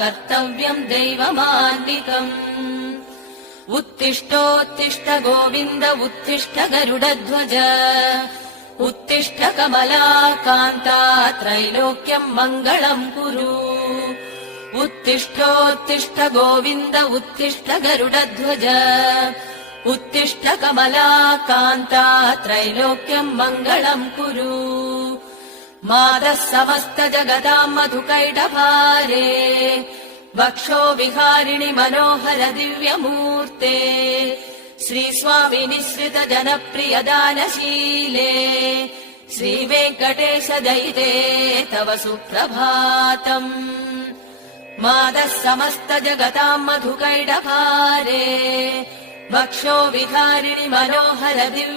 कर्तव्यम् दैवमान्विकम्। उत्तिष्ठोत्तिष्ठ गोविन्द उत्तिष्ठ गरुडध्वज उत्तिष्ठ कमलाकान्ता त्रैलोक्यम् मङ्गलम् कुरु। उत्तिष्ठोत्तिष्ठ गोविन्द उत्तिष्ठ गरुडध्वज उत्तिष्ठ कमलाकान्ता त्रैलोक्यम् मङ्गलम् कुरु। मातः समस्त जगताम् मधुकैटभारे वक्षो विहारिणि मनोहर दिव्यमूर्ते श्रीस्वामि निःसृत जनप्रिय दानशीले श्रीवेङ्कटेश दयिते तव सुप्रभातम्। मातः समस्त जगताम् मधुकैटभारे वक्षो विहारिणि मनोहर दिव्य